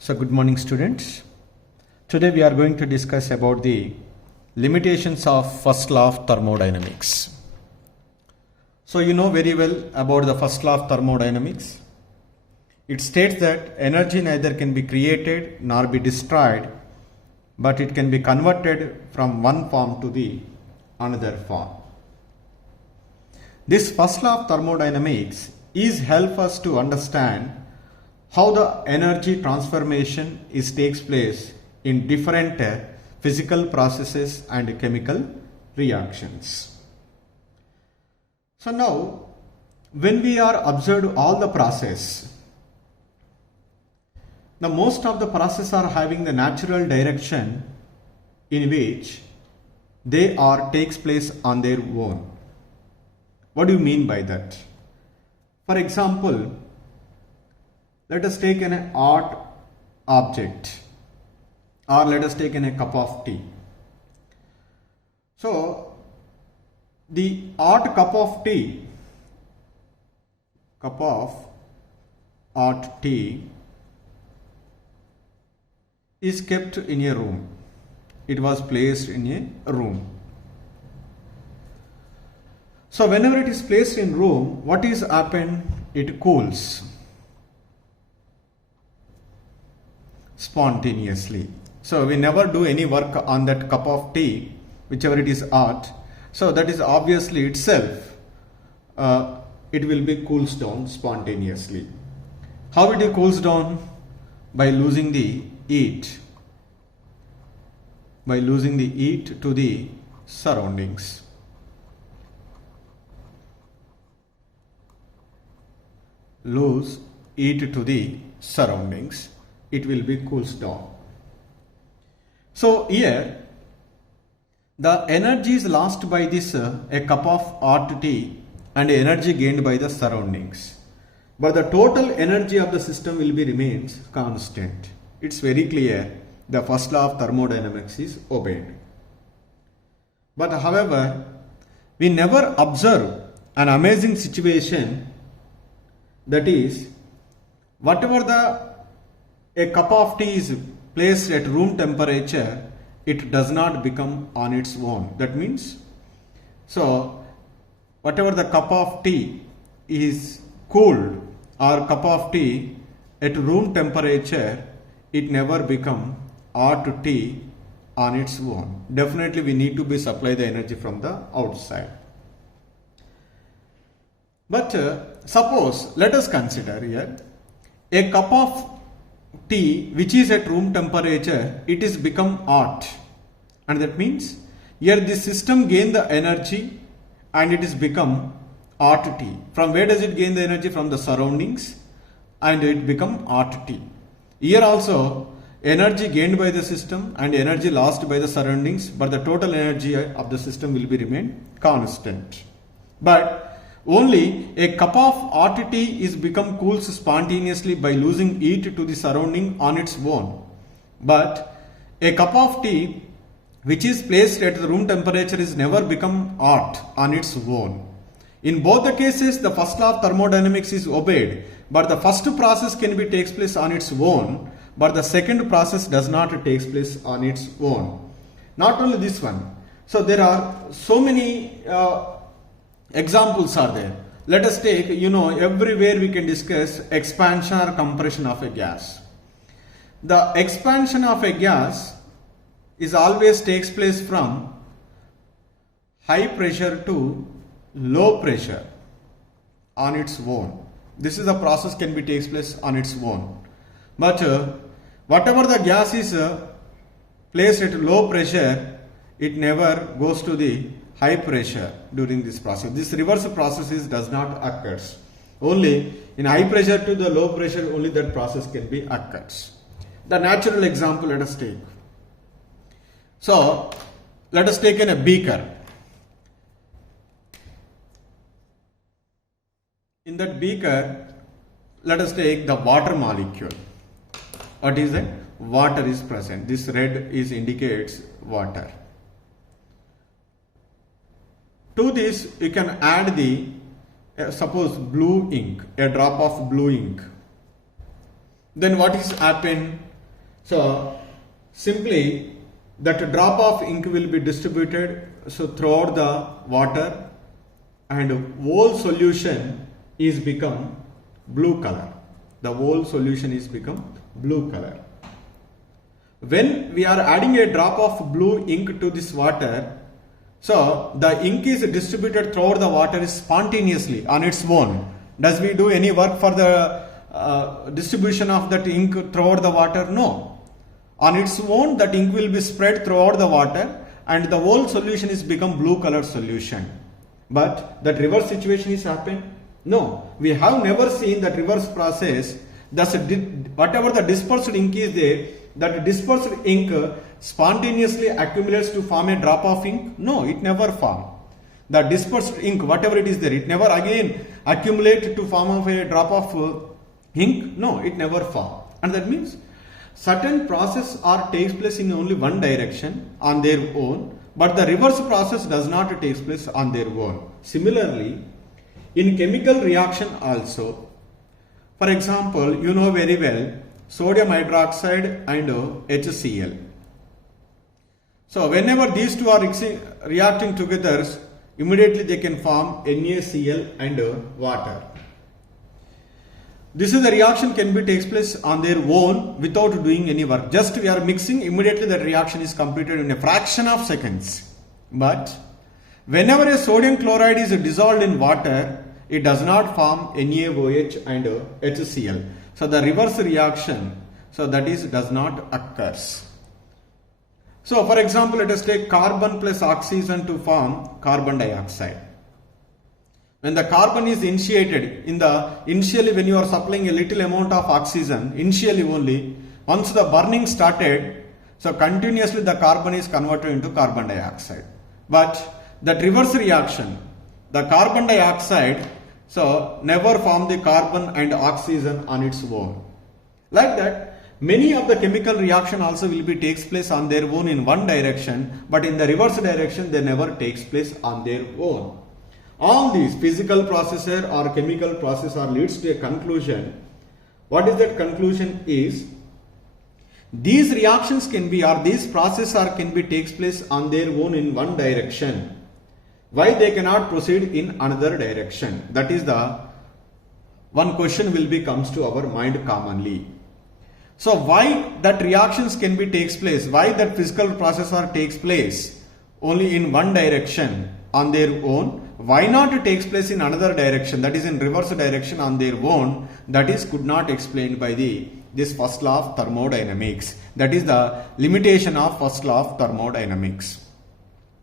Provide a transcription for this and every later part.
So good morning students. Today we are going to discuss about the limitations of first law of thermodynamics. So you know very well about the first law of thermodynamics. It states that energy neither can be created nor be destroyed, but it can be converted from one form to the another form. This first law of thermodynamics is help us to understand how the energy transformation takes place in different physical processes and chemical reactions. So now, when we are observed all the process, the most of the process are having the natural direction in which they are takes place on their own. What do you mean by that? For example, let us take an art object, or let us take a cup of tea. So the art cup of art tea is kept in a room. It was placed in a room. So whenever it is placed in room, what is happened? It cools spontaneously. So we never do any work on that cup of tea, whichever it is art. So that is obviously itself, it will be cools down spontaneously. How it cools down? By losing the heat. By losing the heat to the surroundings. Lose heat to the surroundings. It will be cools down. So here the energy is lost by this a cup of hot tea and energy gained by the surroundings, but the total energy of the system will be remains constant. It's very clear the first law of thermodynamics is obeyed. But however, we never observe an amazing situation, that is, whatever a cup of tea is placed at room temperature, it does not become on its own. That means, so whatever the cup of tea is cooled or cup of tea at room temperature, it never become hot tea on its own. Definitely we need to be supply the energy from the outside. But suppose, let us consider here a cup of tea which is at room temperature, it is become hot, and that means here the system gain the energy and it is become hot tea. From where does it gain the energy? From the surroundings, and it become hot tea. Here also energy gained by the system and energy lost by the surroundings, but the total energy of the system will be remain constant. But only a cup of hot tea is become cools spontaneously by losing heat to the surrounding on its own. But a cup of tea which is placed at the room temperature is never become hot on its own. In both the cases, the first law of thermodynamics is obeyed, but the first process can be takes place on its own, but the second process does not takes place on its own. Not only this one. So there are so many examples are there. Let us take, everywhere we can discuss expansion or compression of a gas. The expansion of a gas is always takes place from high pressure to low pressure on its own. This is the process can be takes place on its own. But whatever the gas is placed at low pressure, it never goes to the high pressure during this process. This reverse process does not occur. Only in high pressure to the low pressure, only that process can be occurs. The natural example let us take. So let us take in a beaker. In that beaker, let us take the water molecule. What is it? Water is present. This red is indicates water. To this, you can add the suppose blue ink, a drop of blue ink. Then what is happen? So simply that drop of ink will be distributed throughout the water, and whole solution is become blue color. The whole solution is become blue color. When we are adding a drop of blue ink to this water, so the ink is distributed throughout the water spontaneously on its own. Does we do any work for the distribution of that ink throughout the water? No. On its own, that ink will be spread throughout the water and the whole solution is become blue color solution. But that reverse situation is happened? No. We have never seen that reverse process. Thus, whatever the dispersed ink is there, that dispersed ink spontaneously accumulates to form a drop of ink? No, it never form. The dispersed ink, whatever it is there, it never again accumulate to form of a drop of ink? No, it never form. And that means certain process takes place in only one direction on their own, but the reverse process does not take place on their own. Similarly, in chemical reaction also, for example, you know very well, sodium hydroxide and HCl. So whenever these two are reacting together, immediately they can form NaCl and water. This is the reaction can be takes place on their own without doing any work. Just we are mixing, immediately that reaction is completed in a fraction of seconds. But whenever a sodium chloride is dissolved in water, it does not form NaOH and HCl. So the reverse reaction, so that is does not occurs. So for example, let us take carbon plus oxygen to form carbon dioxide. When the carbon is initiated, initially when you are supplying a little amount of oxygen, initially only, once the burning started, so continuously the carbon is converted into carbon dioxide. But that reverse reaction, the carbon dioxide, so never form the carbon and oxygen on its own. Like that, many of the chemical reaction also will be takes place on their own in one direction, but in the reverse direction they never takes place on their own. All these physical processor or chemical processor leads to a conclusion. What is that conclusion is, these reactions can be or these processor can be takes place on their own in one direction. Why they cannot proceed in another direction? That is the one question will be comes to our mind commonly. So why that reactions can be takes place? Why that physical processor takes place only in one direction on their own? Why not it takes place in another direction, that is in reverse direction on their own? That is could not explained by this first law of thermodynamics. That is the limitation of first law of thermodynamics.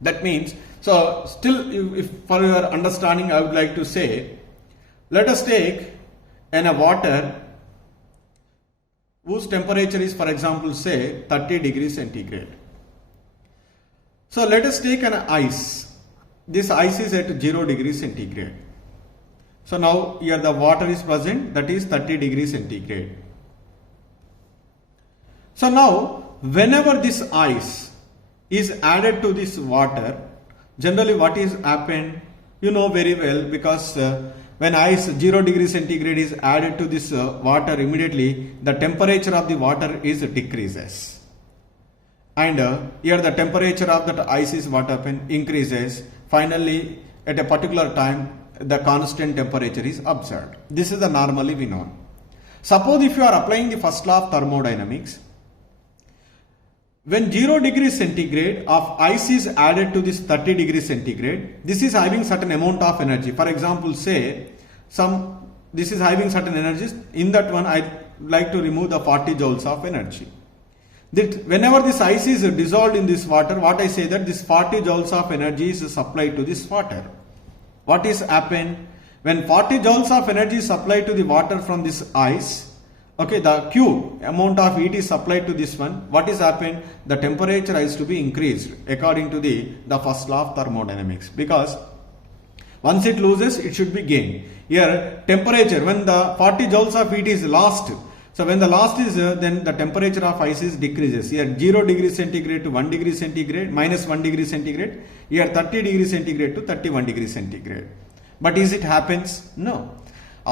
That means, so still if for your understanding I would like to say, let us take a water whose temperature is, for example, say 30 degrees centigrade. So let us take an ice. This ice is at 0 degrees centigrade. So now here the water is present, that is 30 degrees centigrade. So now whenever this ice is added to this water, generally what is happened, you know very well, because when ice 0 degrees centigrade is added to this water, immediately the temperature of the water is decreases. And here the temperature of that ice is what happened, increases. Finally, at a particular time, the constant temperature is observed. This is the normally we know. Suppose if you are applying the first law of thermodynamics, when 0 degrees centigrade of ice is added to this 30 degrees centigrade, this is having certain amount of energy. For example, say this is having certain energies. In that one, I like to remove the 40 joules of energy. That whenever this ice is dissolved in this water, what I say that this 40 joules of energy is supplied to this water. What is happened? When 40 joules of energy is supplied to the water from this ice, okay, the Q amount of heat is supplied to this one. What is happened? The temperature is to be increased according to the first law of thermodynamics, because once it loses, it should be gained. Here, temperature, when the 40 joules of heat is lost, so when the loss is then the temperature of ice is decreases. Here 0 degrees centigrade to 1 degree centigrade, minus 1 degree centigrade. Here 30 degrees centigrade to 31 degrees centigrade. But is it happens? No.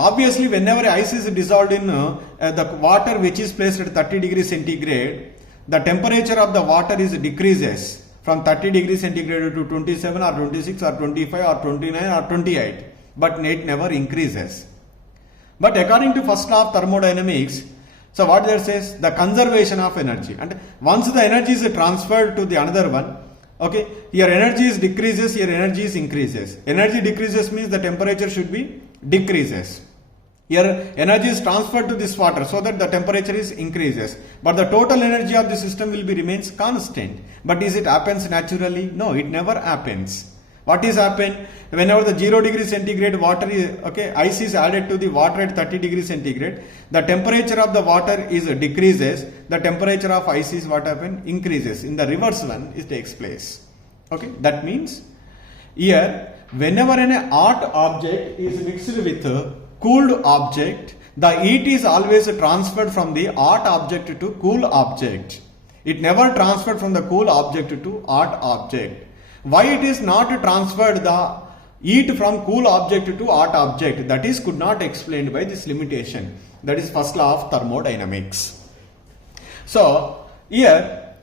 Obviously, whenever ice is dissolved in the water which is placed at 30 degrees centigrade, the temperature of the water is decreases from 30 degrees centigrade to 27 or 26 or 25 or 29 or 28, but it never increases. But according to first law of thermodynamics, so what there says, the conservation of energy, and once the energy is transferred to the another one, okay, your energy is decreases, your energy is increases. Energy decreases means the temperature should be decreases. Your energy is transferred to this water so that the temperature is increases, but the total energy of the system will be remains constant. But is it happens naturally? No, it never happens. What is happen whenever the 0 degrees centigrade water is, okay, ice is added to the water at 30 degrees centigrade, the temperature of the water is decreases, the temperature of ice is what happen increases. In the reverse one it takes place. Okay, that means here whenever an hot object is mixed with a cooled object, the heat is always transferred from the hot object to cool object. It never transferred from the cool object to hot object. Why it is not transferred the heat from cool object to hot object? That is could not explained by this limitation. That is first law of thermodynamics. So here,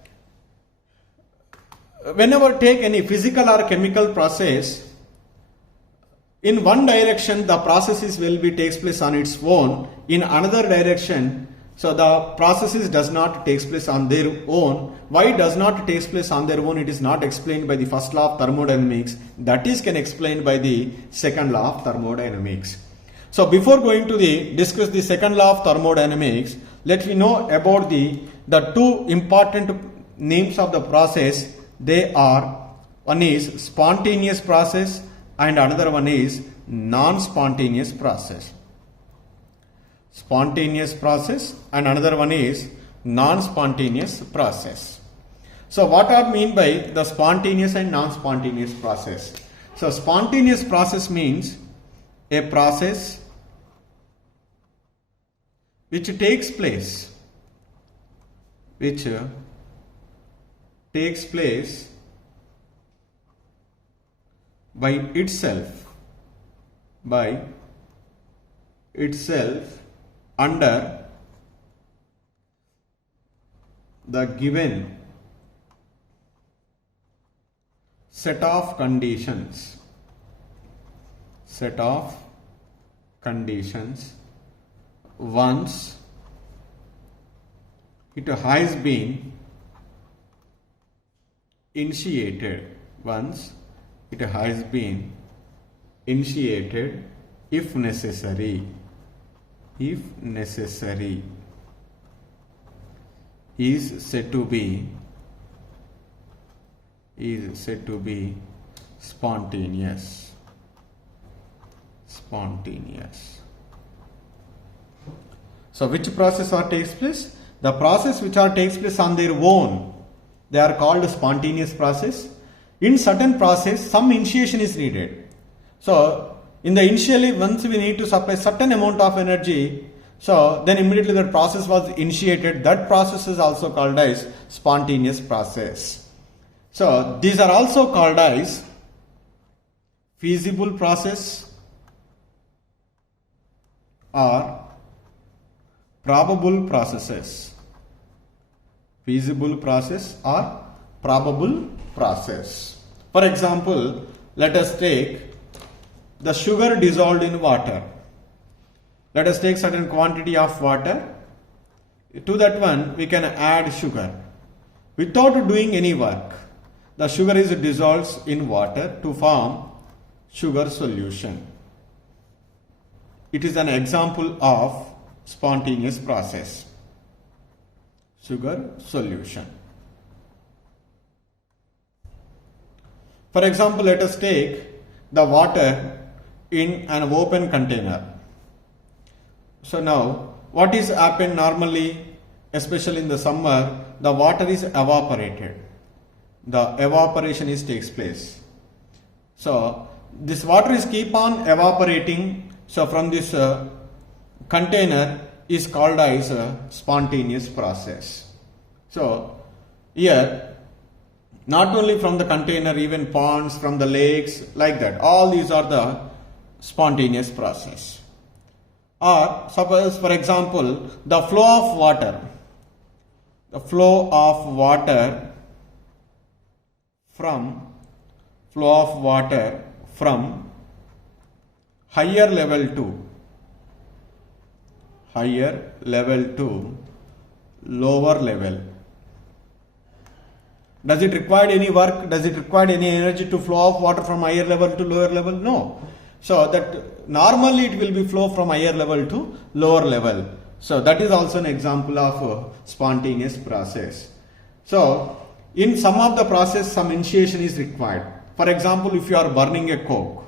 whenever take any physical or chemical process, in one direction the processes will be takes place on its own, in another direction so the processes does not takes place on their own. Why it does not takes place on their own? It is not explained by the first law of thermodynamics. That is can explained by the second law of thermodynamics. So before going to discuss the second law of thermodynamics, let me know about the two important names of the process. They are, one is spontaneous process and another one is non-spontaneous process. Spontaneous process and another one is non-spontaneous process. So what I mean by the spontaneous and non-spontaneous process? So spontaneous process means a process which takes place by itself under the given set of conditions once it has been initiated, if necessary is said to be spontaneous. So which process takes place? The process which takes place on their own, they are called spontaneous process. In certain process, some initiation is needed. So in the initially, once we need to supply certain amount of energy, so then immediately that process was initiated. That process is also called as spontaneous process. So these are also called as feasible process or probable processes. Feasible process or probable process. For example, let us take the sugar dissolved in water. Let us take certain quantity of water. To that one we can add sugar without doing any work. The sugar is dissolved in water to form sugar solution. It is an example of spontaneous process. Sugar solution. For example, let us take the water in an open container. So now, what is happened normally, especially in the summer, the water is evaporated. The evaporation takes place. So this water is keep on evaporating. So from this container is called as a spontaneous process. So here, not only from the container, even ponds, from the lakes, like that. All these are the spontaneous process. Or suppose, for example, the flow of water from higher level to lower level. Does it require any work? Does it require any energy to flow of water from higher level to lower level? No. So that normally it will be flow from higher level to lower level. So that is also an example of a spontaneous process. So in some of the process, some initiation is required. For example, if you are burning the coke.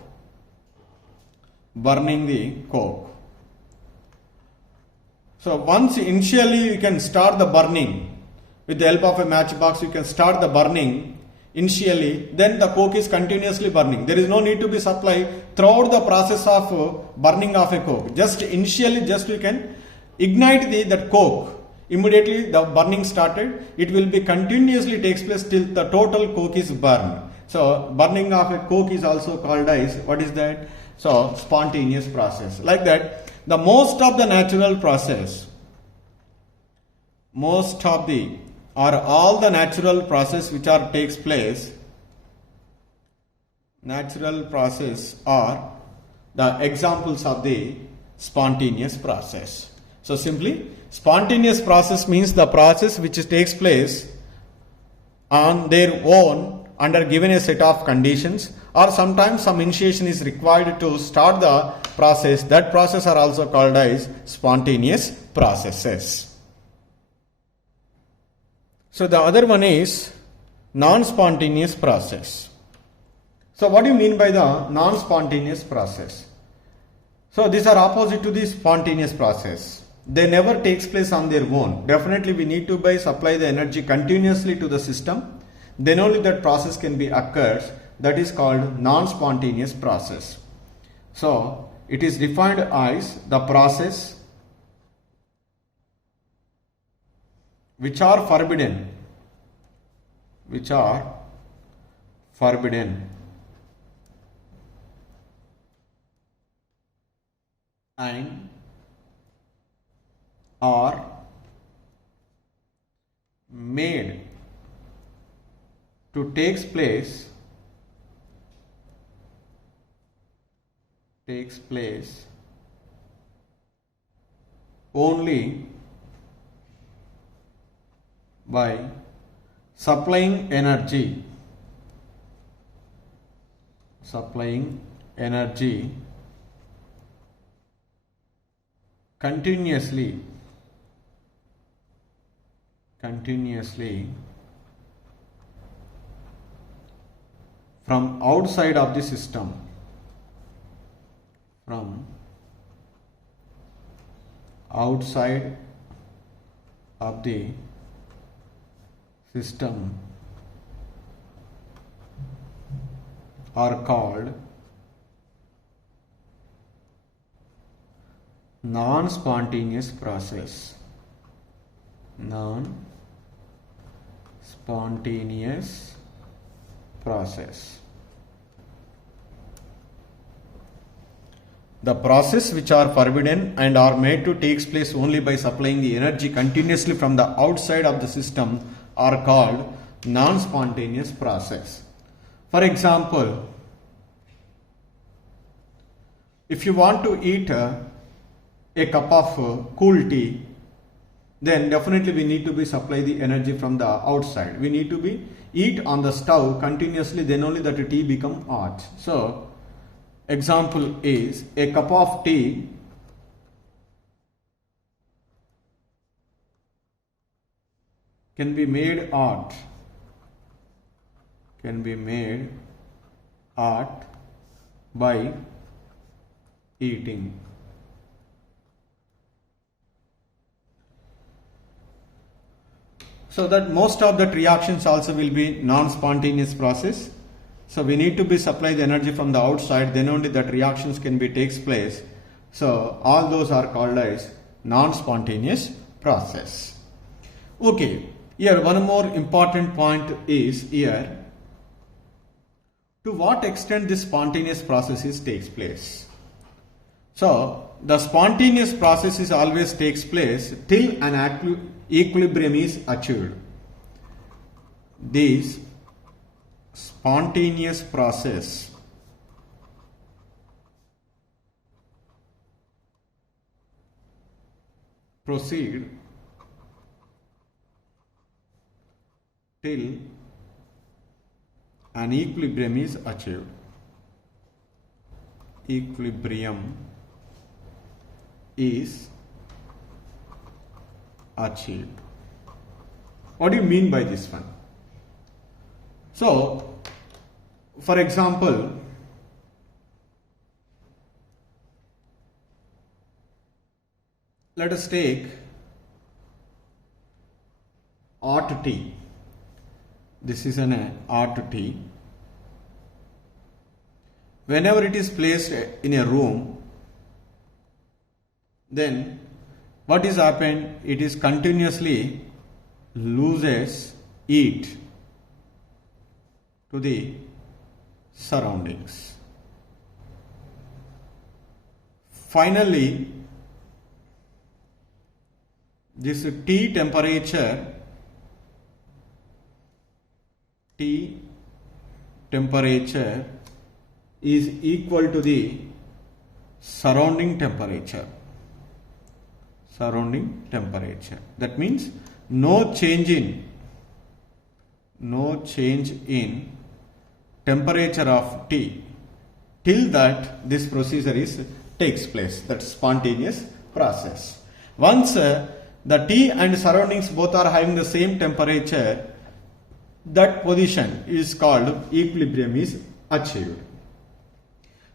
So once initially you can start the burning with the help of a matchbox, you can start the burning initially, then the coke is continuously burning. There is no need to be supply throughout the process of burning of a coke. Just initially, just you can ignite that coke. Immediately the burning started, it will be continuously takes place till the total coke is burned. So burning of a coke is also called as, what is that? So spontaneous process. Like that, the most of the natural process, all the natural process which are takes place, natural process are the examples of the spontaneous process. So simply, spontaneous process means the process which takes place on their own under given a set of conditions, or sometimes some initiation is required to start the process. That process are also called as spontaneous processes. So the other one is non-spontaneous process. So what do you mean by the non-spontaneous process? So these are opposite to the spontaneous process. They never takes place on their own. Definitely we need to supply the energy continuously to the system. Then only that process can be occurs. That is called non-spontaneous process. So it is defined as the process which are forbidden and are made to takes place only by supplying energy continuously from outside of the system, are called non-spontaneous process. The process which are forbidden and are made to takes place only by supplying the energy continuously from the outside of the system are called non-spontaneous process. For example, if you want to eat a cup of cool tea, then definitely we need to be supply the energy from the outside. We need to be eat on the stove continuously, then only that tea become hot. So example is a cup of tea can be made hot by eating. So that most of the reactions also will be non-spontaneous process. So we need to be supply the energy from the outside, then only that reactions can be takes place. So all those are called as non-spontaneous process. Okay, here one more important point is here, to what extent this spontaneous processes takes place. So the spontaneous process is always takes place till an equilibrium is achieved. This spontaneous process proceed till an equilibrium is achieved. Equilibrium is achieved. What do you mean by this one? So, for example, let us take art T. This is an art T. Whenever it is placed in a room, then what is happened? It is continuously loses heat to the surroundings. Finally, this T temperature is equal to the surrounding temperature. That means no change in temperature of T till that this procedure takes place, that spontaneous process. Once the T and surroundings both are having the same temperature, that position is called equilibrium is achieved.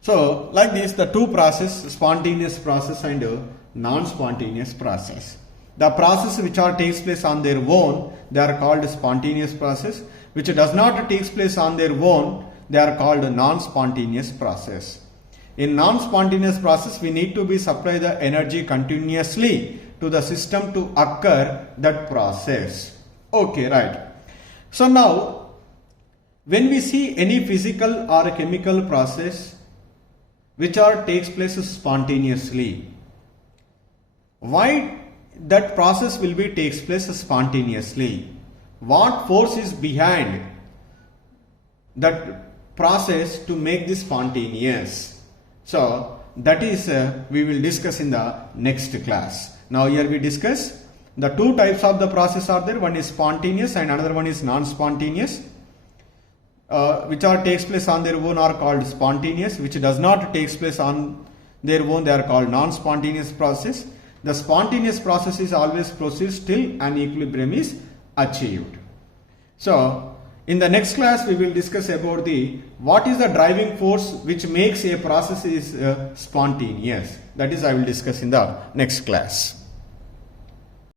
So, like this, the two processes, spontaneous process and non-spontaneous process. The process which takes place on their own, they are called spontaneous process. Which does not takes place on their own, they are called non-spontaneous process. In non-spontaneous process, we need to be supply the energy continuously to the system to occur that process. Okay, right. So now, when we see any physical or chemical process which takes place spontaneously, why that process will be takes place spontaneously? What force is behind that process to make this spontaneous? So that is we will discuss in the next class. Now here we discuss the two types of the process are there. One is spontaneous and another one is non-spontaneous. Which takes place on their own are called spontaneous. Which does not takes place on their own, they are called non-spontaneous process. The spontaneous process is always proceeds till an equilibrium is achieved. So in the next class we will discuss about what is the driving force which makes a process is spontaneous. That is I will discuss in the next class.